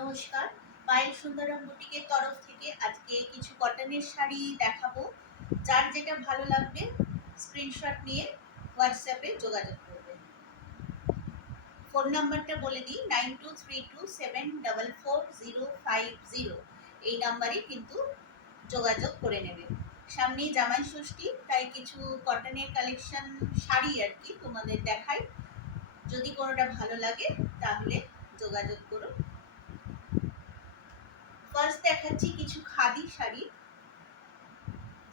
নমস্কার, মাইল সুন্দরম বুটিকের তরফ থেকে আজকে কিছু কটনের শাড়ি দেখাবো। যার যেটা ভালো লাগবে স্ক্রিনশট নিয়ে হোয়াটসঅ্যাপে যোগাযোগ করবেন। ফোন নাম্বারটা বলে দিই, 9232744050। এই নাম্বারে কিন্তু যোগাযোগ করে নেবেন। সামনেই জামাই ষষ্ঠী, তাই কিছু কটনের কালেকশন শাড়ি আর কি তোমাদের দেখাই। যদি কোনোটা ভালো লাগে তাহলে যোগাযোগ করো। ফার্স্ট দেখাচ্ছি কিছু খাদি শাড়ি,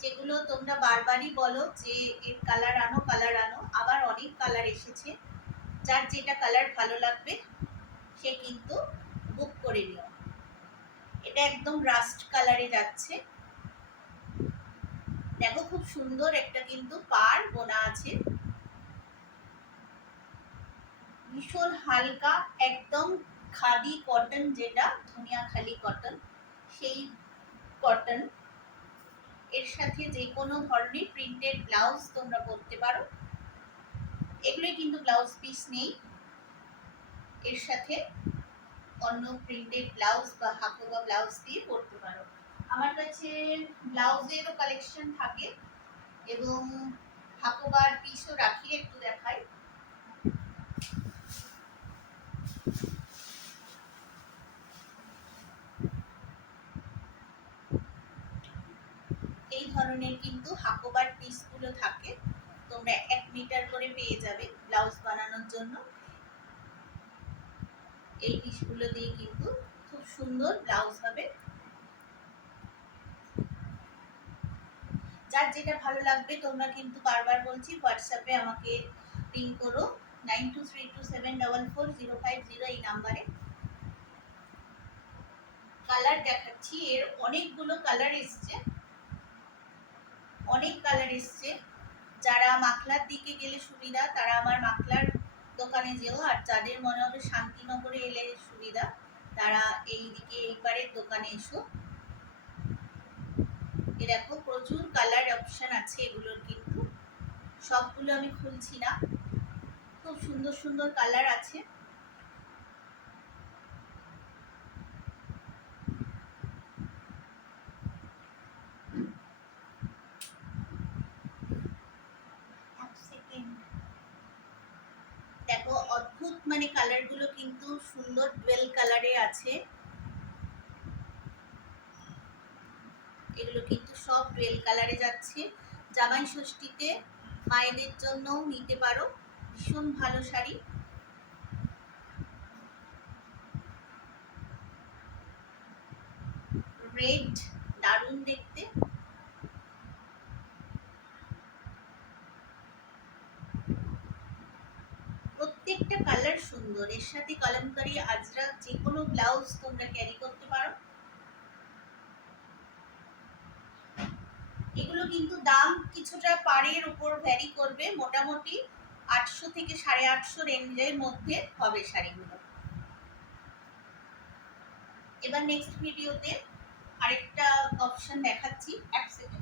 যেগুলো তোমরা বারবারই বলো যে এর কালার আনো কালার আনো, আবার অনেক কালার এসেছে। যার যেটা কালার ভালো লাগবে সে কিন্তু বুক করে নিও। এটা একদম রাস্ট কালারে যাচ্ছে, দেখো খুব সুন্দর একটা কিন্তু পাড় বোনা আছে। ভীষণ হালকা একদম খাদি কটন, যেটা ধনিয়াখালি কটন, সেই কটন। এর সাথে যে কোনো ধরনের প্রিন্টেড ব্লাউজ তোমরা পরতে পারো। এগুলোই কিন্তু ব্লাউজ পিস নেই, এর সাথে অন্য প্রিন্টেড ব্লাউজ বা হাকোবা ব্লাউজ দিয়ে পরতে পারো। আমার কাছে ব্লাউজেরও কালেকশন থাকে এবং হাকোবার পিসও রাখি, একটু দেখাই। এই ধরনের কিন্তু হাকোবার পিসগুলো থাকে, তোমরা 1 মিটার করে পেয়ে যাবে ব্লাউজ বানানোর জন্য। এই পিসগুলো দিয়ে কিন্তু খুব সুন্দর ব্লাউজ হবে। যার যেটা ভালো লাগবে তোমরা কিন্তু বারবার বলছি হোয়াটসঅ্যাপে আমাকে পিং করো 9232744050 এই নাম্বারে। কালার দেখাচ্ছি, এর অনেকগুলো কালার এসছে, অনেক কালার এসছে। যারা মাখলার দিকে গেলে সুবিধা তারা আমার মাখলার দোকানে যেও, আর যাদের মনে হবে শান্তিনগরে এলে সুবিধা তারা এই দিকে এইবারের দোকানে এসো। এ দেখো প্রচুর কালার অপশন আছে এগুলোর, কিন্তু সবগুলো আমি খুলছি না, খুব সুন্দর সুন্দর কালার আছে। দেখো অদ্ভুত মানে কালারগুলো কিন্তু সুন্দর ডুয়েল কালারে আছে। এগুলো কিন্তু সব ডুয়েল কালারে যাচ্ছে। জামাই ষষ্ঠীতে মায়েদের জন্যও নিতে পারো, ভীষণ ভালো শাড়ি। রেড দারুণ দেখতে। প্রত্যেকটা কালার সুন্দর, এর সাথে কলমকারি আজরাক যে কোনো ব্লাউজ তোমরা ক্যারি করতে পারো। এগুলো কিন্তু দাম কিছুটা পাড়ের উপর ভ্যারি করবে, মোটামুটি 800 থেকে 850 রেঞ্জের মধ্যে হবে শাড়িগুলো। এবার নেক্সট ভিডিওতে আরেকটা অপশন দেখাচ্ছি, এক সেকেন্ড।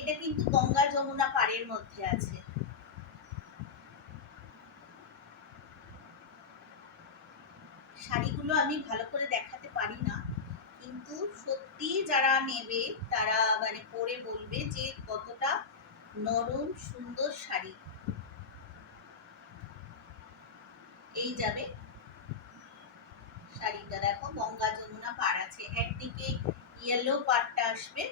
এটা কিন্তু গঙ্গা যমুনা পাড়ের মধ্যে আছে। শাড়িগুলো আমি ভালো করে দেখাতে পারি না, কিন্তু সত্যি যারা নেবে তারা মানে পরে বলবে যে কতটা নরম সুন্দর শাড়ি। এই যাবে শাড়িটা, দেখো গঙ্গা যমুনা পাড় আছে, একদিকে ইয়েলো পাড়টা আসবে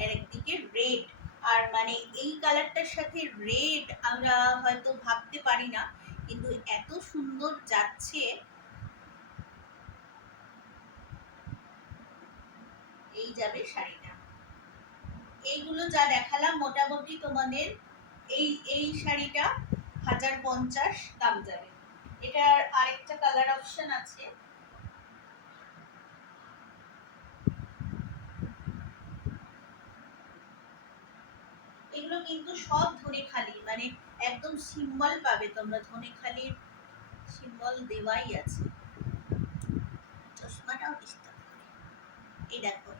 আর একদিকে রেড। আর মানে এই কালারটার সাথে রেড আমরা হয়তো ভাবতে পারি না, কিন্তু এত সুন্দর যাচ্ছে। এই যাবে শাড়িটা। এইগুলো যা দেখালাম মোটামুটি তোমাদের এই এই শাড়িটা 1050 দাম যাবে। এটার আরেকটা কালার অপশন আছে, এগুলো কিন্তু সব ধনেখালি, মানে একদম সিম্বল পাবে তোমরা, ধনেখালির সিম্বল দেওয়াই আছে। চশমাটাও ডিস্টার্ব করে। এই দেখো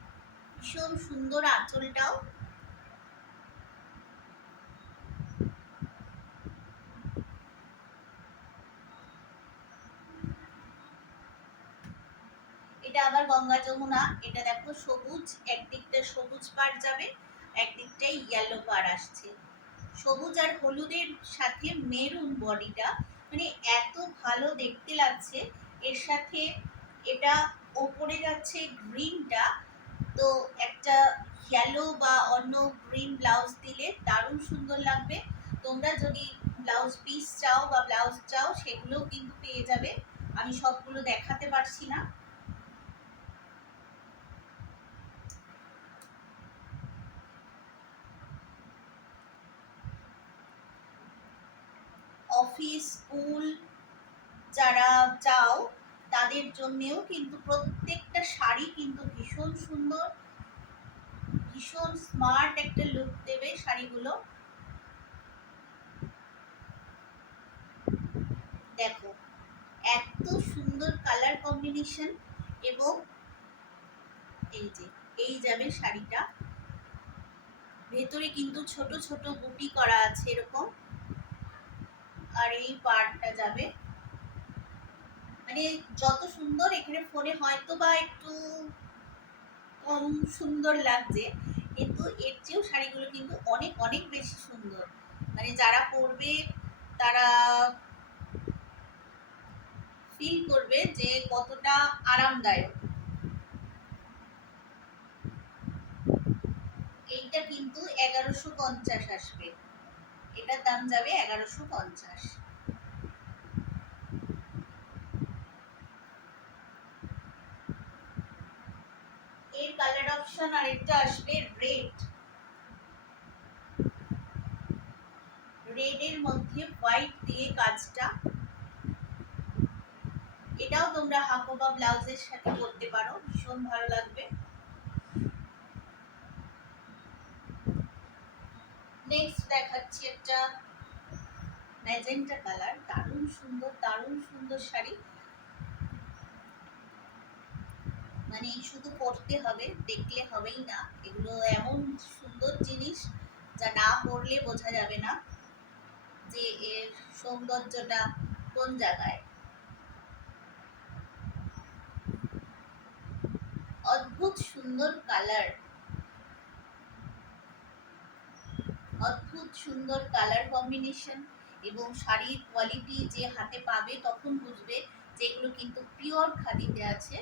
ভীষণ সুন্দর আঁচলটাও। এটা আবার গঙ্গা যমুনা। এটা দেখো সবুজ, একদিকটা সবুজ পাড় যাবে, একদিকটাই ইয়েলো পাড় আসছে। সবুজ আর হলুদের সাথে মেরুন বডিটা, মানে এত ভালো দেখতে লাগছে। এর সাথে এটা ওপরে যাচ্ছে গ্রিনটা, তো একটা ইয়েলো বা অন্য গ্রিন ব্লাউজ দিলে দারুণ সুন্দর লাগবে। তোমরা যদি ব্লাউজ পিস চাও বা ব্লাউজ চাও সেগুলোও কিন্তু পেয়ে যাবে, আমি সবগুলো দেখাতে পারছি না। অফিস, স্কুল যারা চাও তাদের জন্যেও কিন্তু প্রত্যেকটা শাড়ি কিন্তু ভীষণ সুন্দর, ভীষণ স্মার্ট একটা লুক দেবে শাড়িগুলো। দেখো এত সুন্দর কালার কম্বিনেশন, এবং এই যে এই যাবে শাড়িটা, ভেতরে কিন্তু ছোট ছোট বুটি করা আছে এরকম, আর এই পার্টটা যাবে। মানে যত সুন্দর, এখানে ফোনে হয়তো বা একটু কম সুন্দর লাগছে, কিন্তু এর চেয়েও শাড়িগুলো কিন্তু অনেক অনেক বেশি সুন্দর। মানে যারা পরবে তারা ফিল করবে যে কতটা আরামদায়ক। এইটা কিন্তু 1150 আসবে, এটার দাম যাবে 1150। এর কালার অপশন আরেকটা আসবে রেড, রেড এর মধ্যে হোয়াইট দিয়ে কাজটা। এটাও তোমরা হাকো বা ব্লাউজের সাথে করতে পারো, ভীষণ ভালো লাগবে। নেক্সট দেখাচ্ছি একটা ম্যাজেন্টা কালার, দারুণ সুন্দর দারুণ সুন্দর শাড়ি। মানে শুধু পরতে হবে, দেখলে হবেই না, এগুলো এমন সুন্দর জিনিস যা না পরলে বোঝা যাবে না যে এর সৌন্দর্যটা কোন জায়গায়। অদ্ভুত সুন্দর কালার, অদ্ভুত সুন্দর কালার কম্বিনেশন, এবং শাড়ির কোয়ালিটি যে হাতে পাবে তখন বুঝবে যে এগুলো কিন্তু পিওর খাদিতে আছে।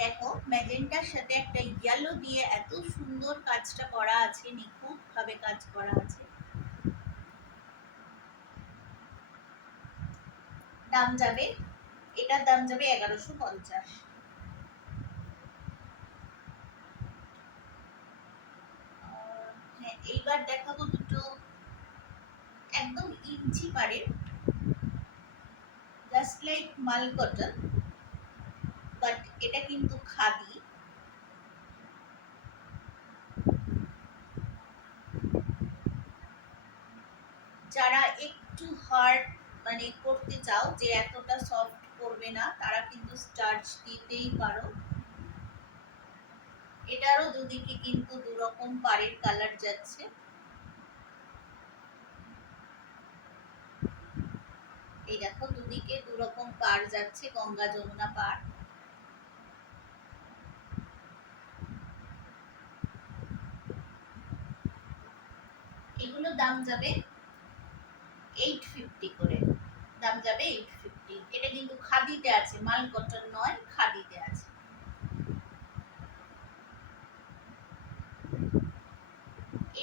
দেখো ম্যাজেন্টার সাথে একটা ইয়েলো দিয়ে এত সুন্দর কাজটা করা আছে, নিখুঁত ভাবে কাজ করা আছে। দাম যাবে, এটার দাম যাবে 1150। হ্যাঁ, এইবার দেখাবো দুটো একদম ইঞ্চি পাড়ের, জাস্ট লাইক মাল কটন, বাট এটা কিন্তু খাদি। যারা একটু হার্ড মানে করতে চাও যে এতটা সফট করবে না, তারা কিন্তু স্টার্চ দিতেই পারো। এটারও দুদিকে কিন্তু দুরকম পাড়ের কালার যাচ্ছে। এই দেখো দুদিকে দুরকম পাড় যাচ্ছে, গঙ্গা যমুনা পাড়। এগুলো দাম যাবে 850 করে, দাম যাবে 850। এটা কিন্তু খাদিতে আছে, মাল কটন নয়, খাদিতে আছে।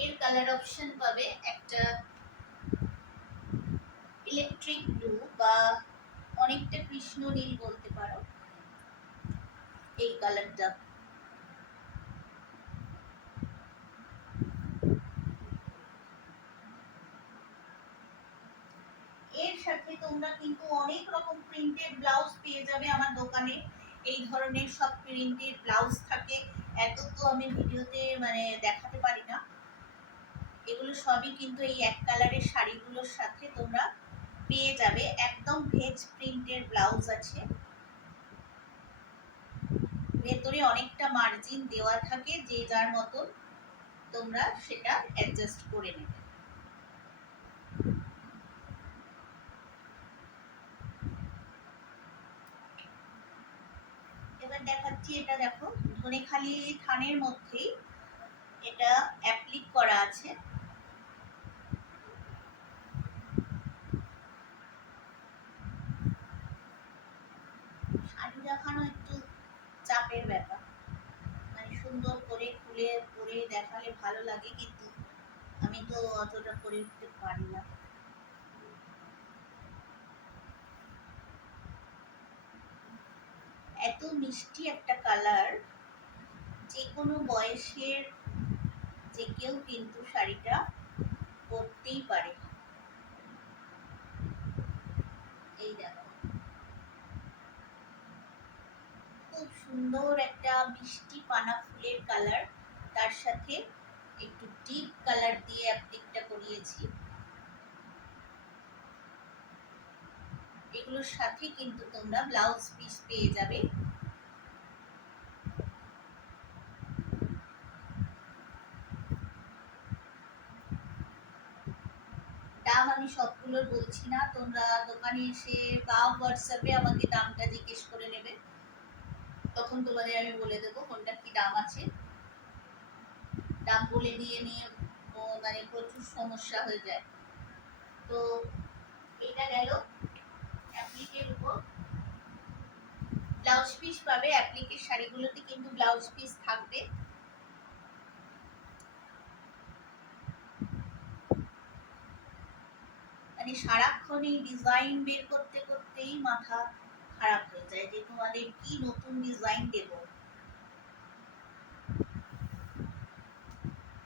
এর কালার অপশন পাবে একটা ইলেকট্রিক ব্লু বা অনেকটা কৃষ্ণ নীল বলতে পারো, এই কালারটা। এর সাথে তোমরা কিন্তু অনেক রকম প্রিন্টেড ব্লাউজ পেয়ে যাবে আমার দোকানে। এই ধরনের সব প্রিন্টেড ব্লাউজ থাকে, এত তো আমি ভিডিওতে মানে দেখাতে পারি না। এগুলো সবই কিন্তু এই এক কালারের শাড়িগুলোর সাথে তোমরা পেয়ে যাবে। একদম ভেজ প্রিন্টের ব্লাউজ আছে। ভেতরে অনেকটা মার্জিন দেওয়া থাকে, যে যার মতন তোমরা সেটা অ্যাডজাস্ট করে নেবে। এবার দেখাচ্ছি, এটা দেখো ধনেখালি থানের মধ্যেই এটা অ্যাপ্লিক করা আছে। শাড়ি দেখানো একটু চাপের ব্যাপার, মানে সুন্দর করে খুলে পরে দেখালে ভালো লাগে, কিন্তু আমি তো অতটা করে উঠতে পারি না। এত মিষ্টি একটা কালার, যে কোনো বয়সের যে কেউ কিন্তু শাড়িটা পরতেই পারে। এই দেখো খুব সুন্দর একটা মিষ্টি পানা ফুলের কালার, তার সাথে একটু ডিপ কালার দিয়ে অ্যাপ্লিকটা করিয়েছি। এগুলোর সাথে কিন্তু তোমরা ব্লাউজ পিস পেয়ে যাবে। দাম আমি সবগুলোর বলছি না, তোমরা দোকানে এসে বা হোয়াটসঅ্যাপে আমাকে দামটা জিজ্ঞেস করে নেবে, তখন তোমাদের আমি বলে দেবো কোনটা কি দাম আছে। দাম বলে দিয়ে নিয়ে মানে প্রচুর সমস্যা হয়ে যায়। তো এটা গেল অ্যাপ্লিকের উপর। ব্লাউজ পিস পাবে, অ্যাপ্লিকের শাড়িগুলোতে কিন্তু ব্লাউজ পিস থাকবে। মানে সারাক্ষণ এই ডিজাইন বের করতে করতেই মাথা খারাপ হয়ে যায়, যে তোমাদের কি নতুন ডিজাইন দেব।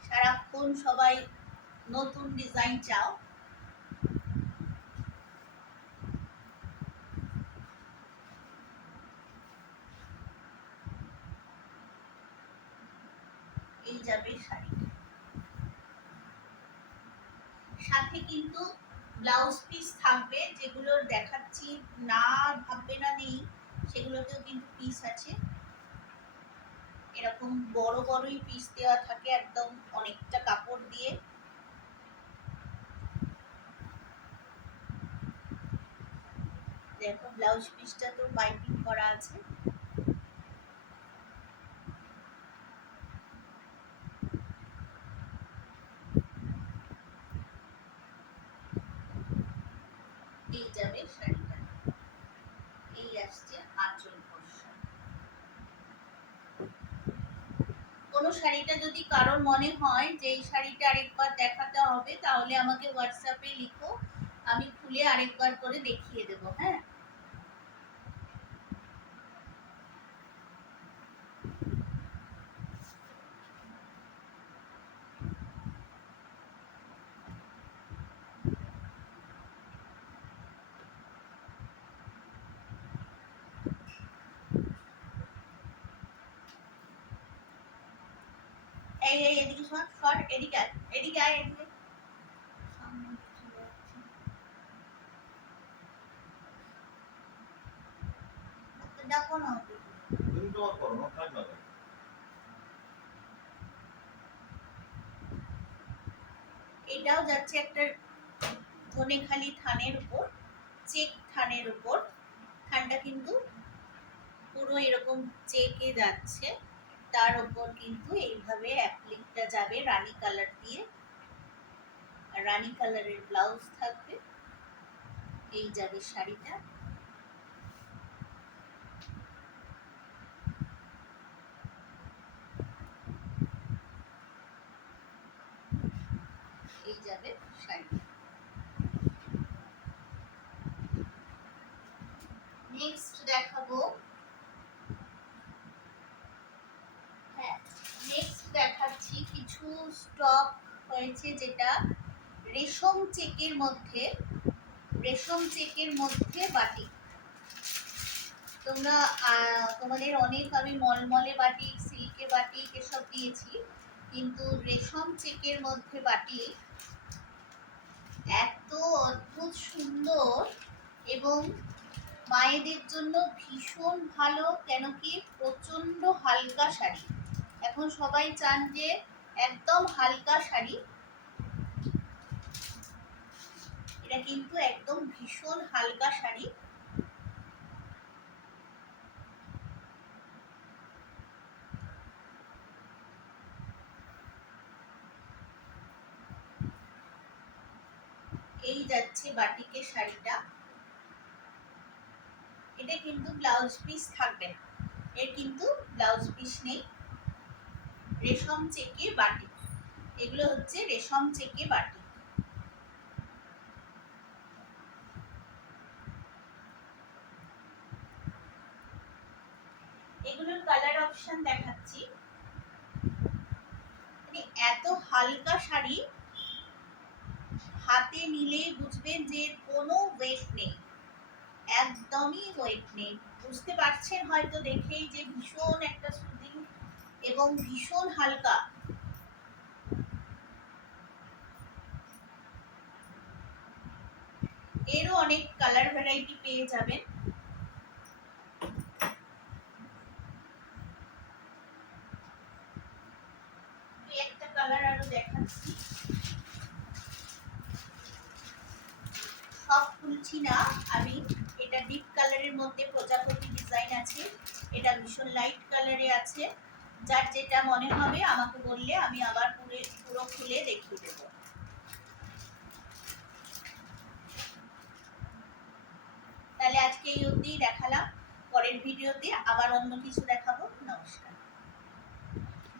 সারাক্ষণ সবাই নতুন ডিজাইন চাও। এই যাবে শাড়ি, সাথে কিন্তু ব্লাউজ পিস থাকবে, যেগুলো দেখাচ্ছি না ভাববে না নেই, সেগুলোতেও কিন্তু পিস আছে। এরকম বড় বড়ই পিস দেওয়া থাকে, একদম অনেকটা কাপড় দিয়ে। দেখো ব্লাউজ পিসটা তো পাইপিং করা আছে। এই যাবে শাড়িটা, এই আসছে আঁচল পোরশন। কোনো শাড়িটা যদি কারোর মনে হয় যে এই শাড়িটা আরেকবার দেখাতে হবে, তাহলে আমাকে হোয়াটসঅ্যাপে লিখো, আমি খুলে আরেকবার করে দেখিয়ে দেবো। হ্যাঁ, এই এই এদিকে সর সর, এদিকে আয়, এদিকে আয়, এদিকে। সামনে চলে যাচ্ছে। ওকে ডাকো না ওকে। তুমি তোমার করো না, থাক না। এটাও যাচ্ছে একটা ধনেখালি থানের উপর, চেক থানের উপর। থানটা কিন্তু পুরো এরকম চেকে যাচ্ছে, তার উপর কিন্তু এইভাবে অ্যাপ্লিকটা যাবে রানী কালার দিয়ে, রানী কালারের ব্লাউজ থাকবে। এই যাবে শাড়িটা, এই যাবে শাড়িটা। নেক্সট দেখাবো, হ্যাঁ নেক্সট দেখাচ্ছি কিছু স্টক হয়েছে, যেটা রেশম চেকের মধ্যে, রেশম চেকের মধ্যে বাটিক। তোমরা তোমাদের অনেক আমি মলমলে বাটিক, সিল্কে বাটিক এসব দিয়েছি, কিন্তু রেশম চেকের মধ্যে বাটিক এত অদ্ভুত সুন্দর এবং মায়েদের জন্য ভীষণ ভালো, কেন কি প্রচন্ড হালকা শাড়ি। এখন সবাই চান যে একদম হালকা শাড়ি, এটা কিন্তু একদম ভীষণ হালকা শাড়ি। এই যাচ্ছে বাটিকের শাড়িটা। এটা কিন্তু ব্লাউজ পিস থাকবে না, এর কিন্তু ব্লাউজ পিস নেই। রেশম চেকে বাটিক, এগুলো হচ্ছে রেশম চেকে বাটিক। এগুলোর কালার অপশন দেখাচ্ছি। মানে এত হালকা শাড়ি, হাতে নিলেই বুঝবেন যে কোনো ওয়েট নেই, একদমই ওয়েট নেই। বুঝতে পারছেন হয়তো দেখেই যে ভীষণ একটা সুদিং এবং ভীষণ হালকা। এরও অনেক কালার ভ্যারাইটি পেয়ে যাবেন। একটা কালার আরো দেখাচ্ছি, সব খুলছি না আমি। এটা ডিপ কালারের মধ্যে প্রজাপতি ডিজাইন আছে, এটা ভীষণ লাইট কালারে আছে। যার যেটা মনে হবে আমাকে বললে আমি আবার পুরো খুলে দেখিয়ে দেবো। তাহলে আজকে এই অবধিই দেখালাম, পরের ভিডিওতে আবার অন্য কিছু দেখাবো। নমস্কার।